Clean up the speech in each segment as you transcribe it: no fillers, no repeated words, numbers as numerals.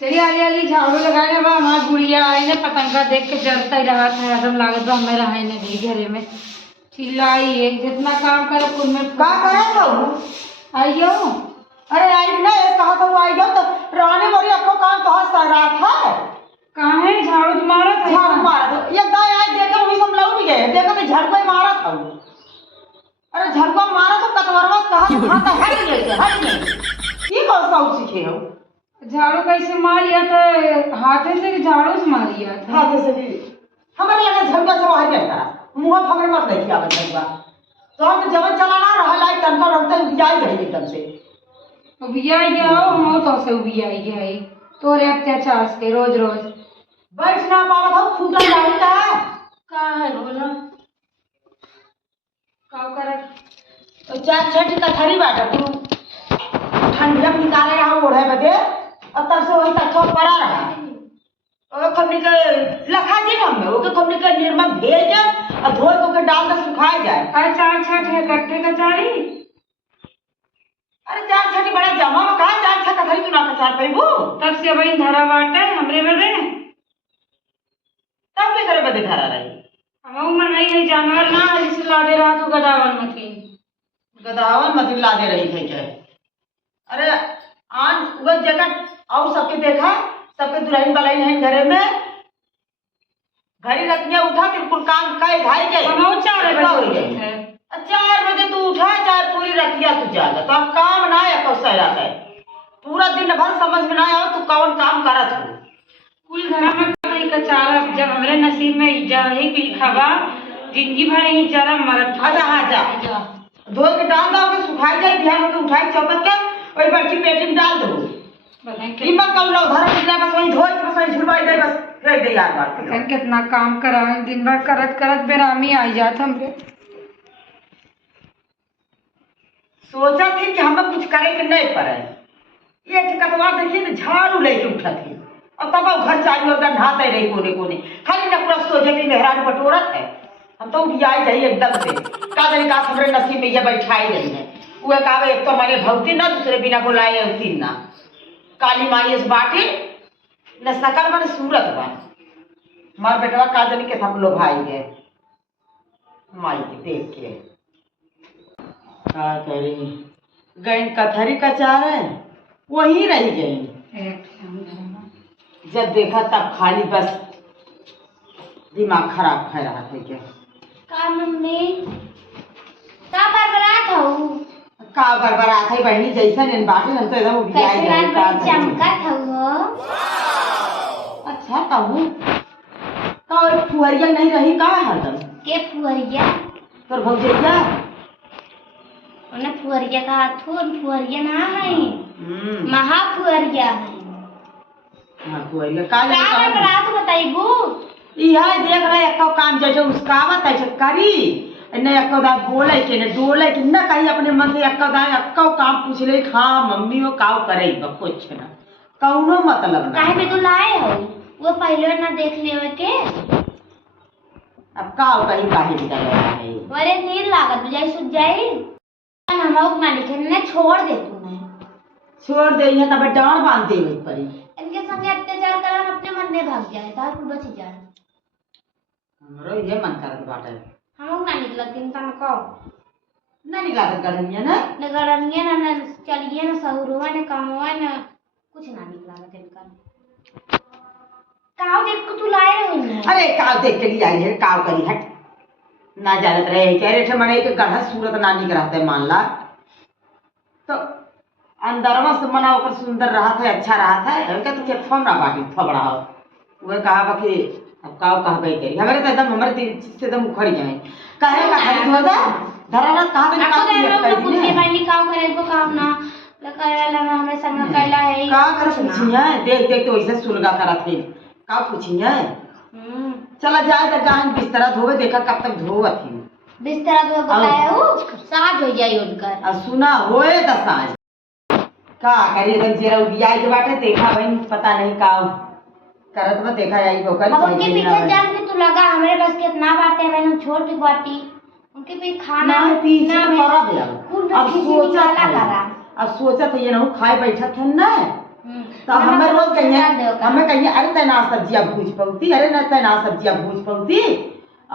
चलिए आली आली झाड़ू लगाने बा हमार गुड़िया आई ने पतंगा देख के डरता ही रहा था एकदम लागत बा हमें रहा ने भी घरे में चिल्लाई एक जितना काम करे कुल में का करे तो आइयो। अरे आई ना ये कहा तो आई गयो तो रानी मोरी आपको काम तो हंस रहा था कहाँ है झाड़ू मारा था झाड़ू मारा तो एक दाई आई देखा वही सब लौट गए देखा तो झड़को ही मारा था अरे झड़को मारा तो कटवरवा कहा था तो हट गए ये कौन सा सीखे हो झाड़ू कैसे मारिया तो हाथे से झाड़ू से मारिया था हाथ से भी हमारे लगे झड़का से वही बैठा मुंह फगड़ मत देखिए अब झड़का तो हम जब चलाना रहा लाइक तनका रखते जाई गई एकदम से उबिया गया हो हम तो से उबिया गया है तोरे अत्याचार से रोज रोज बैठ ना पावा था खूटा नहीं था का है बोला का करे तो चार छठ का थरी बाटा तू ठंडिया निकाले रहा ओढ़े बदे और तब से वही तक पड़ा रहा और खमनी के लखा जी हम ओके खमनी के निर्मा भेज और धो के डाल के सुखाए जाए अरे चार छठ है कट्ठे कचारी अरे चार छठी बड़ा जमा में कहा चार छठ थरी तू ना कचार पैबू तब से वही धरा बाटे हमरे बदे तब के करे बदे धरा रही हम मनाई है जानवर ना जिसे ला दे रहा तू गदावन मती गदावन मत ला दे रही है क्या अरे आन वो जगह और सबके देखा सबके दुल्हन बलाई है घरे में घड़ी रतिया उठा बिल्कुल काम का घाई गए हम 4 बजे है 4 बजे तू उठा चाहे पूरी रतिया तू जागा तो अब काम ना है कौशल आता है पूरा दिन भर समझ में ना आओ तू कौन काम करत हो कुल घर में कई कचार जब हमरे नसीब में इज्जा है कि लिखावा जिंदगी भर ही जरा मरत अच्छा हाँ जा धो के डाल दो के सुखाई जाए बिहान होके उठाई चौपत के वही बड़की पेटी में डाल दो कीमत कौन लो धरा निकला बस वही धोई बस वही झुलवाई दे बस फेंक दे यार बात कितना काम करा दिन भर करत करत बेरामी आ जात हमरे सोचा थी कि हमें कुछ करे के नहीं पड़े ये ठिकतवा देखिए ना झाड़ू लेके उठा थी अब तब घर चाहिए और नहाते रही कोने कोने खाली न पूरा सोचे कि मेहरान बटोरत है हम तो उठियाई जाइए एकदम से का जाने का हमरे नसीब में ये बैठाई रही है वो कहा एक तो मैंने भक्ति ना दूसरे बिना बुलाए उसी ना काली माई इस बाटे न सकल बन सूरत बन मार बेटवा का जाने के हम लोग भाई गए माई के देख के क्या करी गई कथरी कचार है वही रही गई जब देखा तब खाली बस दिमाग खराब कर रहा था क्या का मम्मी का बरबरात हो का बरबरात है बहनी जैसा इन बातें हम तो एकदम उबियाई गए का चमकत हो अच्छा कहूँ का फुहरिया नहीं रही का हरदम के फुहरिया तोर भौजैया उन्हें फुहरिया का थोन फुहरिया ना है महा फुहरिया है हां फुहरिया का बरबरात बताइबू यह देख रहा है काम जैसे उसका बता करी न एकदा बोले के न डोले के न कहीं अपने मन से एकदा अक्का काम पूछ ले हाँ मम्मी वो काव करे कुछ ना कौनो मतलब ना काहे में तो लाए हो वो पहले ना देख लेवे के अब काव कहीं काहे निकल रहा है बड़े नीर लागत बुझाई सुझ जाई हम लोग ना लिखे ने छोड़ दे तूने छोड़ दे ये तब डांड बांध दे वही परी इनके संग अत्याचार करन अपने मन में भाग जाए तार कुल बच जाए हमरो ये मन करत बाटे हम लोग ना निकलत इंसान को ना निकलत गरनिया ना नगरनिया ना चलिए ना सहुरुआ ने कामवा ना कुछ ना निकला इनका काव देख को तू लाए रही अरे काव देख के लिए आई है काव करी हट ना जानत रहे कह रहे थे मने के गढ़ा सूरत ना निक रहते मान ला तो अंदरवा से मना ओकर सुंदर रहा था अच्छा रहा था उनका तो खेत फम ना बाटी फबड़ा हो वो कहा कि अब काव कहा गई करी हमारे तो एकदम हमारे दिल से एकदम उखड़ जाए कहे का खरीद होदा धराना कहां पे आपको तो लोग कुछ नहीं पानी काव करे को काम ना लकड़ा लगा हमरे संग कैला है का कर पूछिया देख देख तो ऐसे सुलगा करत है का पूछिया चला जाए तो गान बिस्तरा धोवे देखा कब तक धोवत ही बिस्तरा तो बताया हो साज हो जाई उनकर आ सुना होए त साज का करी एकदम जेरा उबियाई के बाटे देखा भाई पता नहीं का करत में देखा जाई को कर अब उनके पीछे जान के तू लगा हमरे बस के इतना बाटे मैंने छोटी बाटी उनके पे खाना पीछे करा दे अब सोचा लगा अब सोचा तो ये ना खाए बैठा थे ना तो हमें रोज डाल कहिए दो का। हमें कहिए अरे तना सब्जियां भूज पौती अरे न तना सब्जियां भूज पौती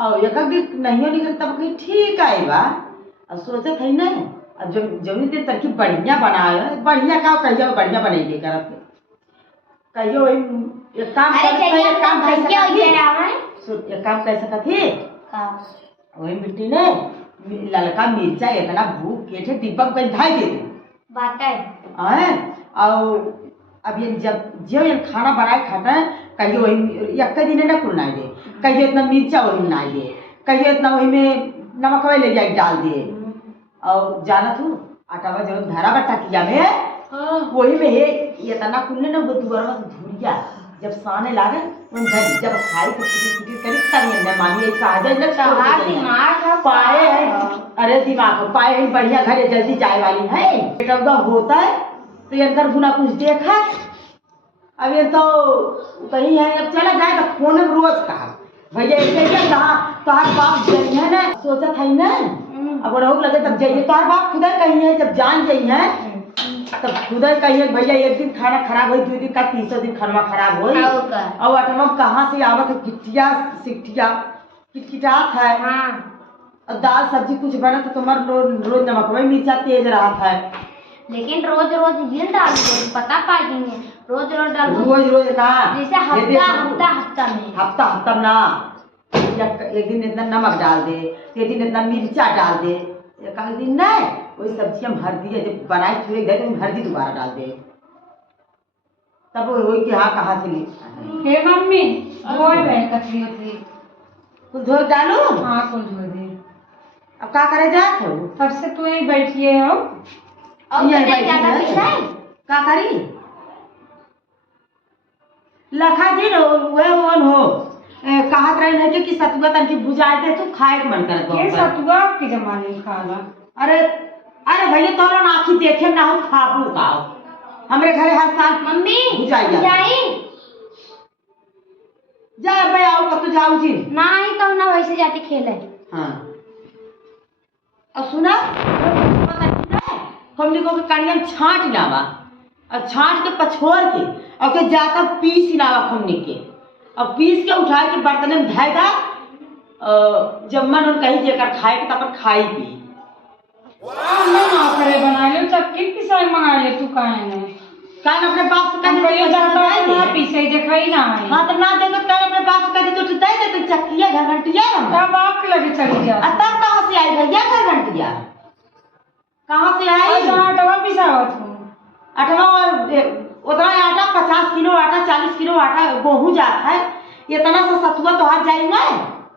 और एक दिन नहीं निकल तब कहीं ठीक आई बा अब सोचे थे ना अब जमीन ते तरकीब बढ़िया बनाए बढ़िया का कहिए बढ़िया बनेगी करत कहिए वही एक काम अरे कर जइया एक काम भैया कैसे हो करती गया है एक काम कैसे करती का वही मिट्टी ने ललका मिर्चा इतना भूख के थे डिब्बा में ढाई दे दे बाटा है आए और अब ये जब जो ये खाना बनाए खाता है कहिए वही एक दिन ना कुल दे कहिए इतना मिर्चा वही बनाए दे कहिए इतना वही में नमक ले जाए डाल दिए और जाना तू आटावा जब धारा बटा किया में वही में है ये तना कुल ना दुबारा से धुरिया जब साने लागे उन घर जब खाई तो कुटी करी तब ये मानी ऐसा आ जाए चार दिमाग पाए है अरे दिमाग पाए है बढ़िया घरे जल्दी जाए वाली है बेटा होता है तो ये अंदर गुना कुछ देखा अब ये तो कहीं है अब चला जाए तो फोन में रोज कहा भैया ऐसे क्या कहा तोहार बाप जाइए है ना सोचा था ना अब रोक लगे तब जाइए तोहार बाप खुदा कहीं है जब जान जाइए है तब खुदा कहिए भैया एक दिन खाना खराब हो 2 दिन का 300 दिन खाना खराब हो और अटमा कहाँ से आवत है गिट्टिया सिट्टिया किटकिटात है हाँ और दाल सब्जी कुछ बना तो तुम्हार रोज नमक में मिर्चा तेज रहा है लेकिन रोज रोज ये डाल दो पता पाएंगे रोज रोज डाल रोज रोज ना जैसे हफ्ता में हफ्ता ना एक दिन इतना नमक डाल दे एक दिन इतना मिर्चा डाल दे एक दिन नहीं वही सब्जी हम हल्दी जब बनाए थोड़ी देर तो हल्दी दोबारा डाल दे तब वही कि हाँ कहाँ से ली हे मम्मी धोए बे कथरी उथरी कुल धो डालू हाँ कुल धो दे अब क्या करे जा तब से तू यहीं बैठिए हो और यही कितने ज्यादा बैठी पीसा है है क्या करी लखा जी नो वे वन हो कहा रहे कि सतुआ तन की बुझाए दे तू खाए के मन करत ये सतुआ के जमाने में खाला अरे अरे भैया तोरो ना आँखी देखे ना हो खाबू खाओ हमरे घरे हर साल मम्मी बुझाई जाई जा मैं आओ कब तो जाऊँ जी ना ही तो ना वैसे जाते खेले हाँ अब सुना हमने को कड़िया में छांट लावा और छांट के पछोड़ के और के जाता पीस लावा हमने के और पीस के उठा के बर्तन में धायदा जब मन और कहीं जेकर खाए के तब खाई पी मैं ना करे बना ले चक्की पिसाई मंगा ले तू काहे ने कान अपने बाप से हम कह कहियो दे जाता है ना पिसाई देखई ना है हाँ तो ना देखो कान अपने बाप से कह दे तो दे दे तो चक्किया घंटिया हम तब आपके लगे चली जा तब कहाँ से आई भैया घंटिया कहाँ से आई जहाँ आटवा पिसावत हूँ अठवा उतना आटा 50 किलो आटा 40 किलो आटा गेहूँ जाता है इतना सा सतुआ तो हाथ जाएगा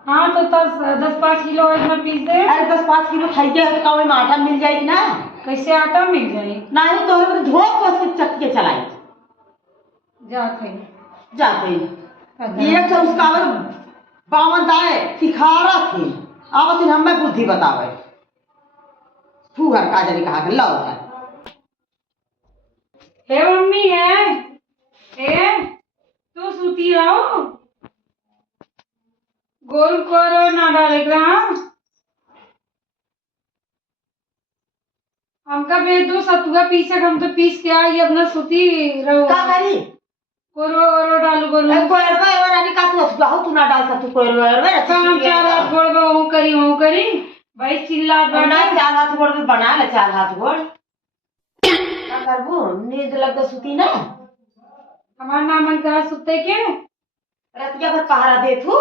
हाँ तो 10-5 किलो इतना पीस दे अरे 10-5 किलो खाइए तो कौवे में आटा मिल जाएगी ना कैसे आटा मिल जाए नहीं तो हम धो पोछ के चक्के चलाई जाते जाते एक तो उसका बावन दाए तिखारा थी आवत हमें बुद्धि बतावे फूहर का जरी कहा के लौ है हे मम्मी है हे तू सूती रहो गोल करो ना डालेगा हमका भेज दो सतुआ पीसे हम तो पीस के आई अपना सूती रहो का करी कोरो ओरो डालू गोल कोरवा और रानी का तू ना डाल सकतू कोरवा और काम चार हाथ गोड़ वो करी भाई चिल्ला बना 4 हाथ गोड़ में बना ले 4 हाथ गोड़ क्या करबू नींद लग सुती ना हमार नामन कहा सुते के रतिया भर पहरा दे थू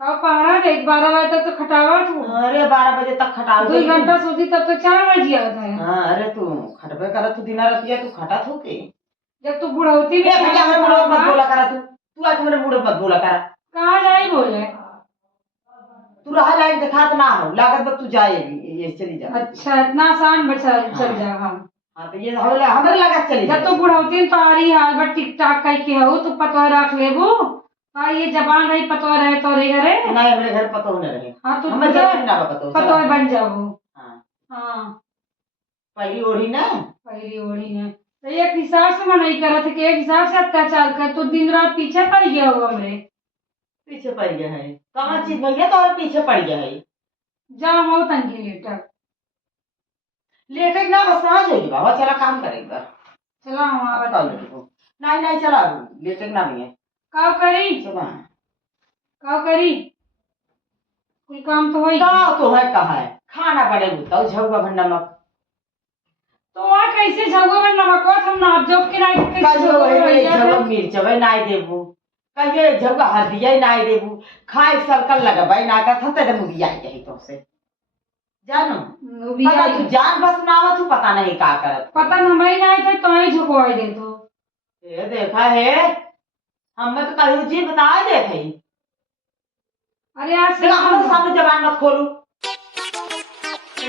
का पहाड़ा देख 12 बजे तक तो खटावट हूँ अरे 12 बजे तक खटाओ 2 घंटा सोती तब तो 4 बज आता है हाँ अरे तू खटबे करत तू दिना रतिया तू खटा थू के जब तू बुढ़ौती में भैया हमरे मुंह मत बोला करा तू आज हमरे मुंह मत बोला करा कहाँ जाई बोले तू रहा लायक दिखात ना हो लागत बस तू जाएगी ये चली जा अच्छा इतना आसान बचा चल जा हाँ हाँ तो ये हमरे लागत चली जा जब तो बुढ़ौती में पारी हाल बट टिक टाक कई के हो तो पतवा रख लेबो हाँ ये जबान रही पतवा रहे तो रे घरे ना हमरे घर पतो न रहे हाँ तो हमें जरूर ना पतो पतवा बन जाओ हाँ हाँ पहली ओढ़ी ना पहली ओढ़ी ने तो एक हिसाब से मैं नहीं करत कि एक हिसाब से अत्याचार कर तो दिन रात पीछे पड़ गया हो हमरे पीछे पड़ गया है कौन चीज भैया तो और पीछे पड़ गया है जा हो तंगी लेटर लेटे ना बस समझ होगी बाबा चला काम करेगा चला हमारा बता लो नहीं नहीं चला लेटे ना भी है काव करी सुबह काव करी कोई काम तो होई का तो है कहा है खाना बने तो झुआ भर नमक तो आ कैसे झगो में नमक हम नाप जोप के नहीं कैसे कहियो झगो हे में झुआ मिर्च वे नाई देबू कहियो झुआ हल्दिया नाई देबू खाए सर्कल लगबाई ना का थते रे मुगी आई यही तो से जानो पता तू जान बस नावा तू पता नहीं का करत पता नहीं नहीं थे तो ही झुकवाई दे तो ये देखा है हमें तो कहियो जी बताए दे भाई अरे आज से देखा हमारे सामने जबान मत खोलू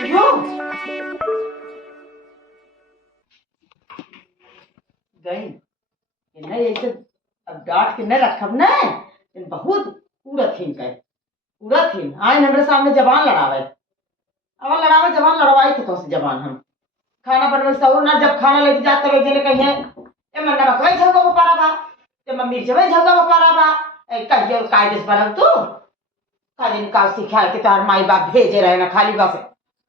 जो गई ये नहीं ऐसे अब डांट के न रखब न इन बहुत उड़त हिन कहे उड़त हिन आए हमारे सामने जबान लड़ावे अब लड़ावे जबान लड़वाई थे तो से जबान हम खाना बनवे सौर ना जब खाना लेके जाते हुए जने कहिए ए मन नमक वही झगो को पारा बा ए मम्मी मिर्च वही झगो को पारा बा ए कहियो कायदे बनब तू कादिन का सिखा के तार माई बाप भेजे रहे ना खाली बस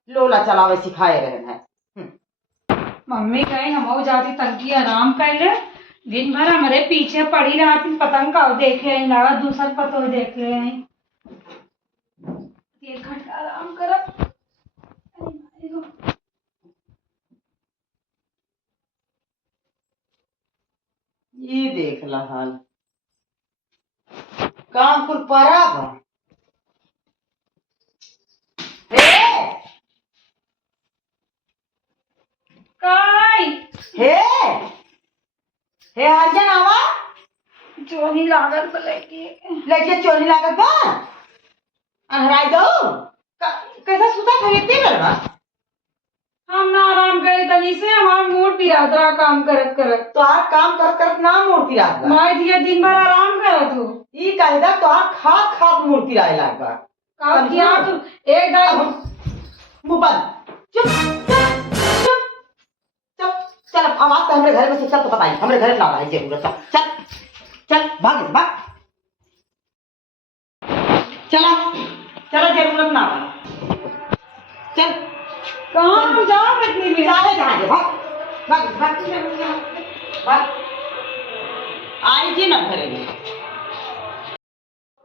लोला चलावे सिखाए रहे हैं मम्मी कहे हम जाती तंकी आराम कर ले दिन भर हमारे पीछे पड़ी रहा थी पतंग का देख रहे ना दूसरा पतो देख रहे हैं एक घंटा आराम कर ये देख ला हाल काम कुल परा बा काई हे हे हंजन आवा चोरी लागल बलेगी लेके चोरी लागत बा अनहराई दो कैसा सुता खरीदती बलवा हम ना आराम करे तनी से हमार मूड पिरादरा काम करत करत तो आप काम कर कर ना मूर्ति रात बा माई दिया दिन भर आराम करत हो ई कायदा तो आप खात खात मूर्ति राय लाग बा काम किया तू एक दाई मुंह बंद चुप चुप चुप चल अब आवाज तो हमारे घर में से चल तो बताइए हमारे घर ला रहा है जरूरत चल चल भाग भाग चला चला जरूरत ना चल कहाँ हम जाओ इतनी भी चाहे जहाँ जे भाग भाग भाग भाग आई जी ना करेंगे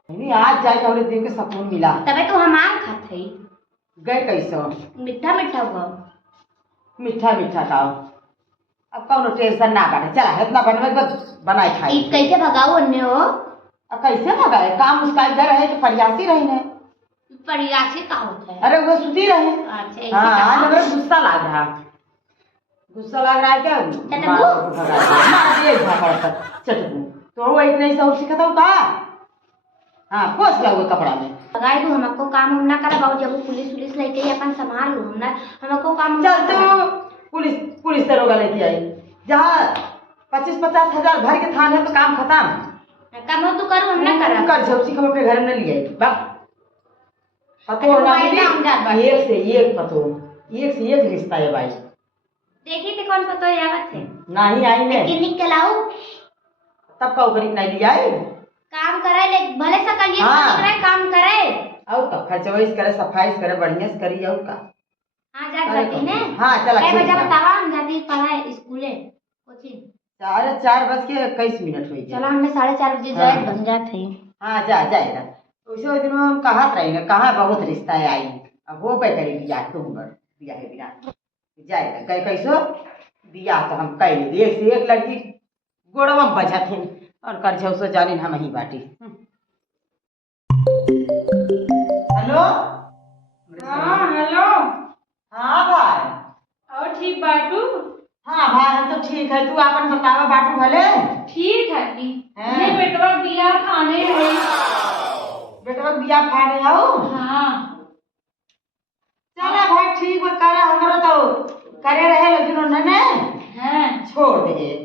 नहीं आज जाए तो दिन के सुकून मिला तबे तो हमार खात है गए कैसो मीठा मीठा हुआ मीठा मीठा खाओ अब कौनो टेंशन ना बाटे चला इतना बनवे के बनाई खाई ई कैसे भगाओ अन्य हो अब कैसे लगाए काम उसका इधर रहे तो प्रयासी रही ने परियासी का होता है अरे वो सुती रहे अच्छा ऐसे हाँ आज कहा? हमें गुस्सा लग रहा है क्या मार दिए चटकू तो वो एक नहीं सब सिखाता हूँ का हाँ पोस गया वो कपड़ा में भगाए दो हमको काम हम ना करा बाबू जब पुलिस पुलिस लेके ही अपन संभाल लो हम ना हमको काम चल तू पुलिस पुलिस दरोगा लेके आई जहाँ 25-50 हजार भर के थाने पे काम खत्म काम हो तो करो हम ना करा कर झपसी हम अपने घर में ले आई बाप पतो ना मिली एक से एक पतो एक से एक रिश्ता है भाई देखी थे कौन पता है आवत है नहीं आई ने किनिक के लाओ तब का करीब नहीं लिया आई काम करे ले भले सकल ये हाँ। दिख रहा है काम करे और का खर्चवाइस करे सफाई करे बढ़िया से करी और का हाँ जा करती ने हाँ चल कै अच्छी बजे बात। बतावा हम जाती पढ़ाए स्कूले कोचिंग 4:21 हो चलो हमें 4:30 बजे जाए बन जाते हैं हाँ जा जाएगा वैसे उस दिन में हम कहा रहेंगे कहाँ बहुत रिश्ता है आई अब वो पे करी बिया तुम बिया है बिया जाएगा कहीं कैसो बिया तो हम कही एक से एक लड़की गोड़वा में बजा थे और कर झो जानी हम ही बाटी हेलो हाँ हेलो हाँ भाई और ठीक बाटू हाँ भाई हम तो ठीक है तू अपन बतावा बाटू भले ठीक है नी हाँ। ये बेटवा बिया खाने है बेटवा बिया फाड़े आओ हाँ चला भाई ठीक है करे हमरो तो करे रहे लेकिन उन्होंने हैं छोड़ दिए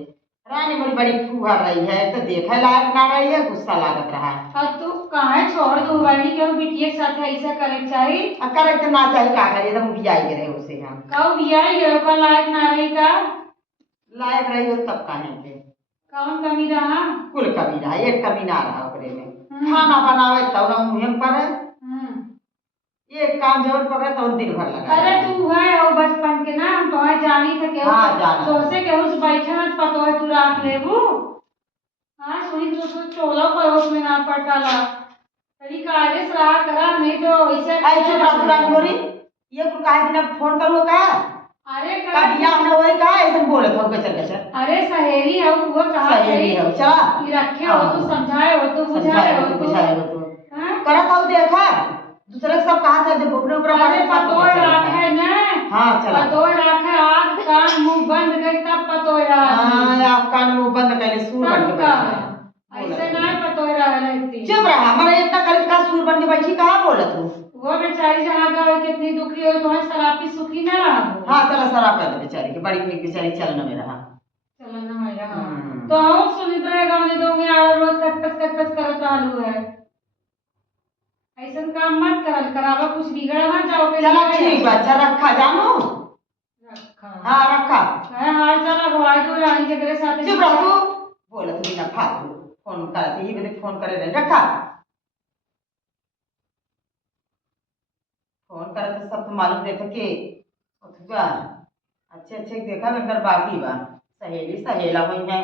रानी मोरी बड़ी फूहर रही है तो देखे लायक ना रही है गुस्सा लागत रहा और तू कहाँ छोड़ दो वाली क्यों बिटिया के साथ ऐसा करे चाहिए अब करे तो ना चाहिए का करिए तो मुखिया ही रहे उसे हम कब बिया ये का लायक ना रही का लायक रही हो तब कहेंगे कौन कमी रहा कुल कमी रहा एक कमी ना रहा ओकरे में हम्म। खाना बनावे तब ना मुँह पर ये काम जब पकड़ा तो दिन भर लगा। अरे तू है और बचपन के ना हम तो है जानी थे केहू हाँ, जाना। तो से केहू से बैठे मत पतो है तू राख लेबू। हाँ सुनी तो चोला परोस में ना पटाला तरी काजे सलाह करा नहीं तो ऐसे आई चुप रह पुरानी मोरी, ये कुल काहे बिना फोन करो का? अरे का बिया ना होई का ऐसे बोलत हो गचर गचर। अरे सहेली है वो कहा सहेली है चला कि रखे हो तो समझाए हो तो बुझाए हो तो बुझाए हो तो हाँ? करत हो देखा दूसरे सब कहा था जब ऊपर ऊपर अरे पतोय राखे ना। हाँ चला पतोय राखे आँख कान मुंह बंद गई तब पतोय राखे। हाँ आप कान मुंह बंद कैले सूर बन के बैठी ऐसे ना पतोय रहती। चुप रहा हमारा इतना करे का सूर बन के बैठी कहाँ बोलत हो? वो बेचारी जहाँ गए कितनी दुखी हो तो शराबी सुखी ना रहा। हाँ चला शराब कर दे बेचारी की बड़ी बेचारी चलना में रहा। चलो ना मेरा तो हम सुनित रहे गाने दोगे यार रोज कटपट करत चालू है। ऐसा काम मत करल करावा कुछ बिगड़ा ना जाओ के चला ठीक बा अच्छा रखा जानो रखा। हाँ रखा है हाल चला गवाई तो रानी के तेरे साथ चुप रह तू बोला तू बिना फालतू फोन करते ही बदे फोन करे रहे रखा फोन करे तो सब तो मालूम देखे कि अच्छे अच्छे देखा बेटर बाकी बा सहेली सहेला हुई है।